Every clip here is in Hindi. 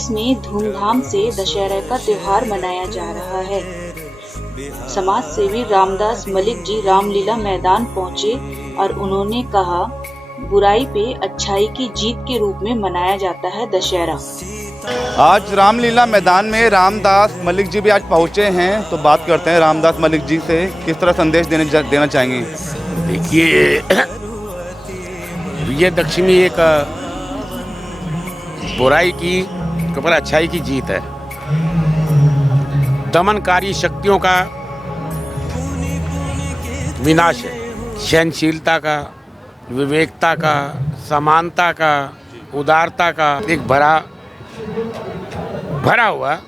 प्रदेश में धूमधाम से दशहरा का त्योहार मनाया जा रहा है। समाज सेवी रामदास मलिक जी रामलीला मैदान पहुंचे और उन्होंने कहा, बुराई पे अच्छाई की जीत के रूप में मनाया जाता है दशहरा। आज रामलीला मैदान में रामदास मलिक जी भी आज पहुंचे हैं, तो बात करते हैं रामदास मलिक जी से। किस तरह संदेश देना चाहेंगे? देखिए, विजयदशमी एक बुराई की ऊपर अच्छाई की जीत है। दमनकारी शक्तियों का विनाश है। सहनशीलता का, विवेकता का, समानता का, उदारता का एक भरा हुआ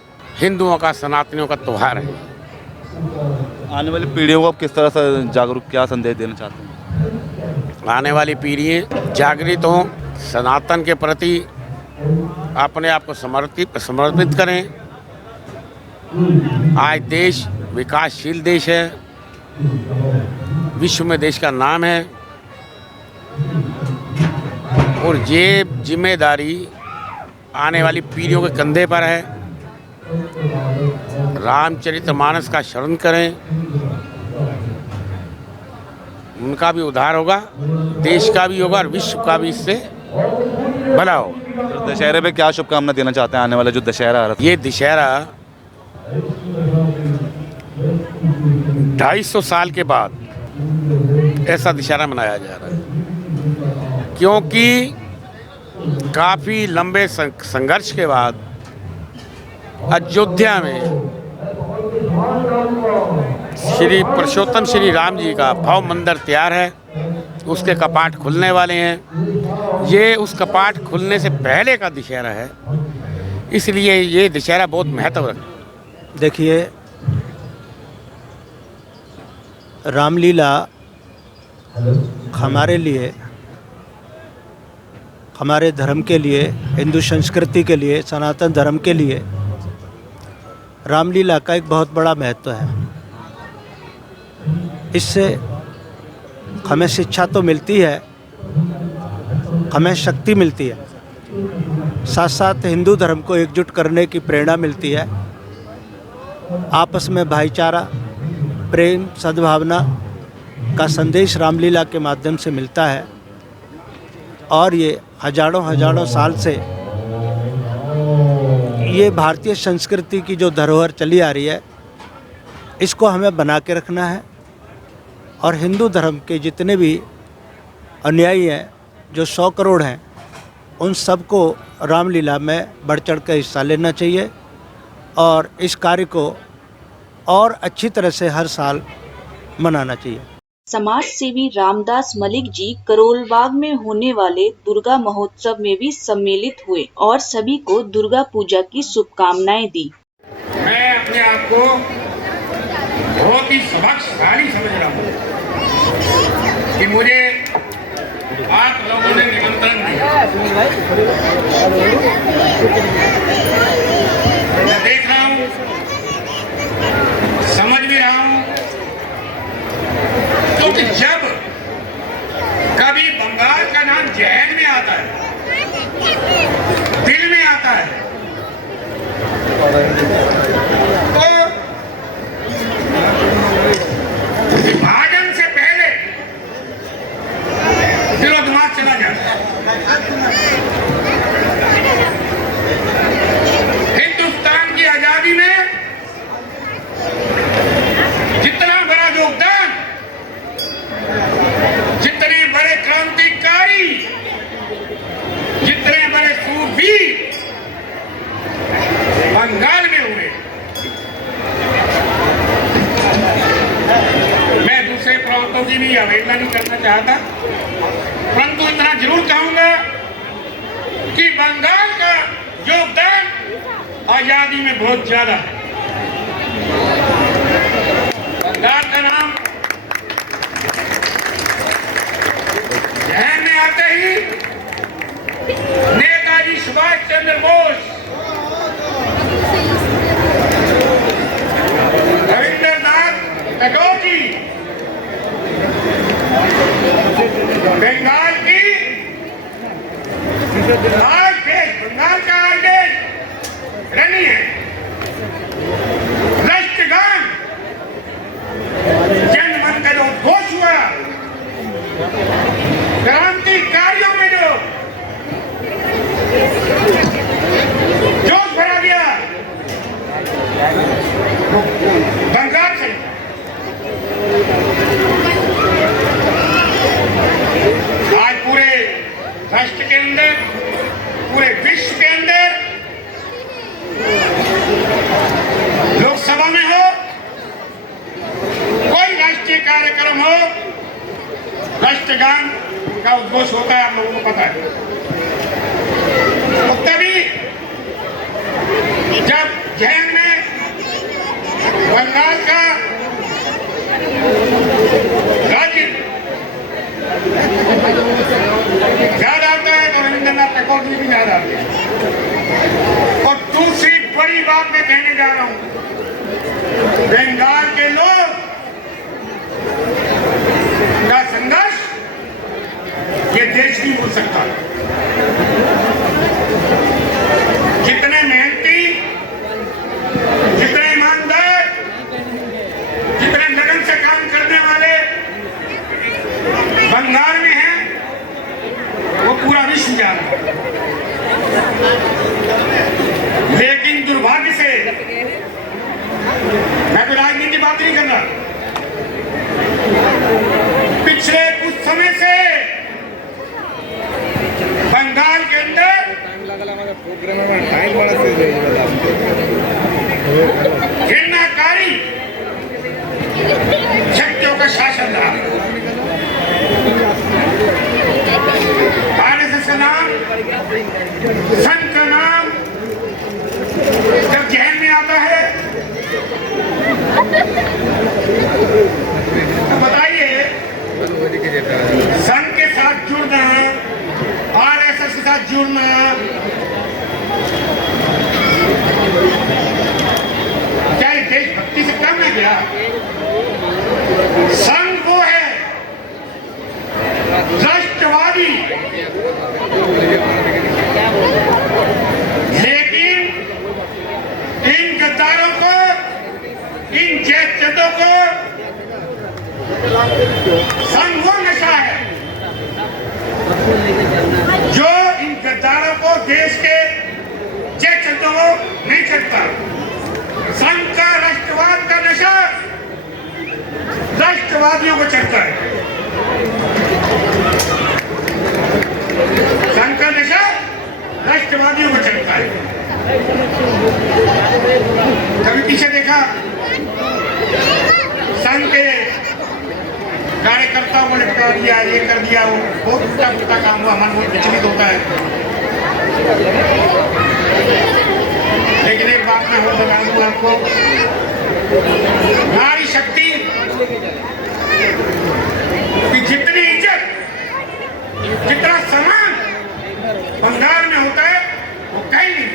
हिंदुओं का, सनातनियों का त्योहार है। आने वाली पीढ़ियों को आप किस तरह से जागरूक, क्या संदेश देना चाहते हैं? आने वाली पीढ़ियाँ जागृत हों, सनातन के प्रति अपने आप को समर्पित करें। आज देश विकासशील देश है, विश्व में देश का नाम है, और ये जिम्मेदारी आने वाली पीढ़ियों के कंधे पर है। रामचरितमानस का शरण करें, उनका भी उद्धार होगा, देश का भी होगा और विश्व का भी इससे भला होगा। तो दशहरे पे क्या शुभकामना देना चाहते हैं? आने वाला जो दशहरा आ रहा है, ये दशहरा 250 साल के बाद ऐसा दशहरा मनाया जा रहा है, क्योंकि काफ़ी लंबे संघर्ष के बाद अयोध्या में श्री पुरुषोत्तम श्री राम जी का भव्य मंदिर तैयार है। उसके कपाट खुलने वाले हैं। ये उस कपाट खुलने से पहले का दशहरा है, इसलिए ये दशहरा बहुत महत्व रखता है। देखिए, रामलीला हमारे लिए, हमारे धर्म के लिए, हिंदू संस्कृति के लिए, सनातन धर्म के लिए रामलीला का एक बहुत बड़ा महत्व है। इससे हमें शिक्षा तो मिलती है, हमें शक्ति मिलती है, साथ साथ हिंदू धर्म को एकजुट करने की प्रेरणा मिलती है। आपस में भाईचारा, प्रेम, सद्भावना का संदेश रामलीला के माध्यम से मिलता है, और ये हजारों साल से ये भारतीय संस्कृति की जो धरोहर चली आ रही है, इसको हमें बना के रखना है। और हिंदू धर्म के जितने भी अनुयायी हैं, जो 100 करोड़ हैं, उन सबको रामलीला में बढ़ चढ़ कर हिस्सा लेना चाहिए और इस कार्य को और अच्छी तरह से हर साल मनाना चाहिए। समाज सेवी रामदास मलिक जी करोलबाग में होने वाले दुर्गा महोत्सव में भी सम्मिलित हुए और सभी को दुर्गा पूजा की शुभकामनाएं दी। मैं अपने आप को बहुत ही सौभाग्यशाली समझ रहा हूँ कि मुझे आप लोगों ने निमंत्रण दिया। मैं देख रहा हूँ, समझ भी रहा हूँ, क्योंकि जब कभी बंगाल का नाम जहन में आता है, दिल में आता है, तो विभाजन से पहले दिलो दिमाग चला जाता है। हिंदुस्तान की आजादी में जितना बड़ा योगदान, जितने बड़े क्रांतिकारी, जितने बड़े सूरवीर बंगाल में हुए, मैं दूसरे प्रांतों की भी अवहेलना नहीं करना चाहता, परंतु इतना जरूर कहूंगा कि बंगाल का योगदान आजादी में बहुत ज्यादा है। बंगाल का नाम ध्यान में आते ही नेताजी सुभाष चंद्र बोस, रविंद्रनाथ टैगोर जी, बंगाल की आज देश, बंगाल का आज देश राष्ट्रगान का उद्घोष होता है, आप लोगों को पता है। तो तभी जब जैन में बंगाल का राज्य याद आता है तो रविंद्रनाथ टैगोर जी भी याद आते हैं। और दूसरी बड़ी बात मैं कहने जा रहा हूं, बंगाल के लोग का संघर्ष ये देश नहीं भूल सकता। जितने मेहनती, जितने ईमानदार, जितने लगन से काम करने वाले बंगाल में हैं, वो पूरा विश्व जाना है। लेकिन दुर्भाग्य से, मैं कोई राजनीति बात नहीं कर रहा, पिछले कुछ समय से बंगाल के अंदर घृणाकारी शक्तियों का शासन रहा। आरएसएस का नाम, संघ का नाम जब जहन में आता है तो बताइए, संघ के साथ जुड़ना, आरएसएस के साथ जुड़ना, क्या ये देशभक्ति से कम है क्या? संघ वो है राष्ट्रवादी, लेकिन इन गद्दारों को, इन जैतों को संघ वो नशा है जो इन गद्दारों को, देश के जैतों को नहीं चढ़ता। संघ का राष्ट्रवाद का नशा राष्ट्रवादियों को चढ़ता है। संघ का नशा राष्ट्रवादियों को चढ़ता है। कभी पीछे देखा संघ के कार्यकर्ताओं को लटका दिया, ये कर दिया, वो बहुत उल्टा काम हुआ, मन बहुत विचलित होता है। लेकिन एक बात मैं और बता दूं आपको, नारी शक्ति की जितनी इज्जत, जितना सम्मान बंगाल में होता है वो कहीं नहीं।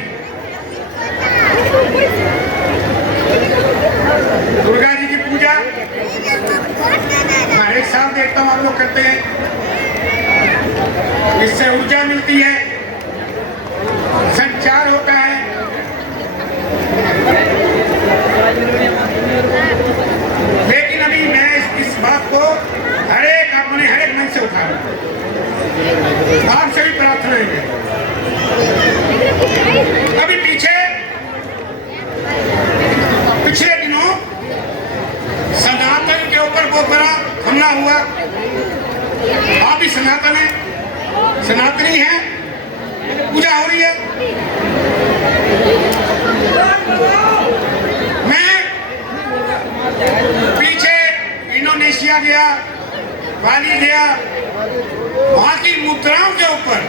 दुर्गा जी की पूजा मैं एक साल देखता हूँ, आप लोग करते हैं, इससे ऊर्जा मिलती है, संचार होता है। लेकिन अभी मैं इस बात को हर एक मन से उठा रहा हूं, आपसे भी प्रार्थना है। अभी पिछले दिनों सनातन के ऊपर बहुत बड़ा हमला हुआ। आप भी सनातनी हैं, पूजा हो रही है। मैं पीछे इंडोनेशिया गया, बाली गया, वहाँ की मुद्राओं के ऊपर,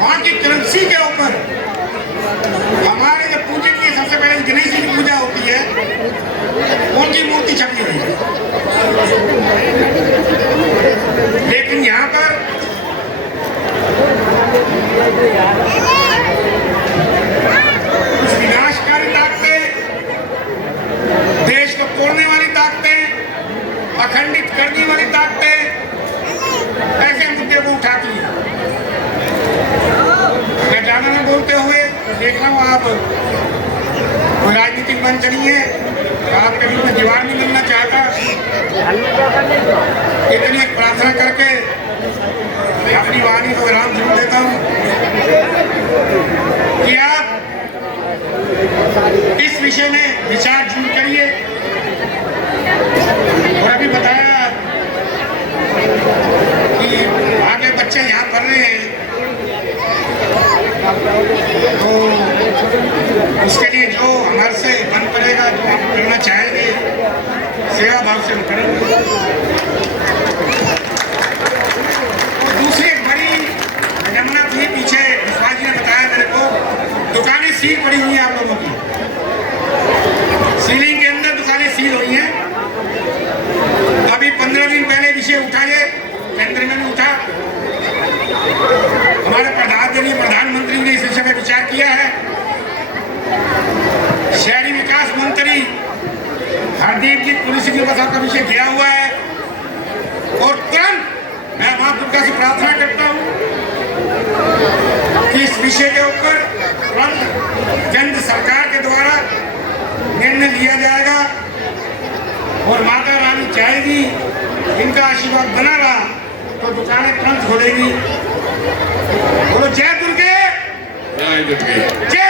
वहाँ की करेंसी के ऊपर हमारे जो पूजन की सबसे पहले गणेश जी की पूजा होती है, उनकी मूर्ति छपी हुई है। लेकिन यहाँ पर विनाशकारी ताकतें, देश को तोड़ने वाली ताकतें, अखंडित करने वाली ताकतें ऐसे मुद्दे को उठाती हैं। मैं ज्यादा में बोलते हुए देख रहा हूँ, आप कोई राजनीतिक मंच नहीं है, आपके लिए मैं दीवार नहीं बनना चाहता। इतने केंद्र में भी उठा। हमारे प्रधानमंत्री ने इस विषय में विचार किया है। शहरी विकास मंत्री हरदीप जी पुलिस की बसा का विषय किया हुआ है और तुरंत मैं मां दुर्गा से प्रार्थना करता हूं कि इस विषय के ऊपर तुरंत केंद्र सरकार के द्वारा निर्णय लिया जाएगा और माता रानी चाहेगी, इनका आशीर्वाद बना रहा तो दुकानें तुरंत खोलेगी। बोलो जय दुर्गे, जय दुर्गे, जय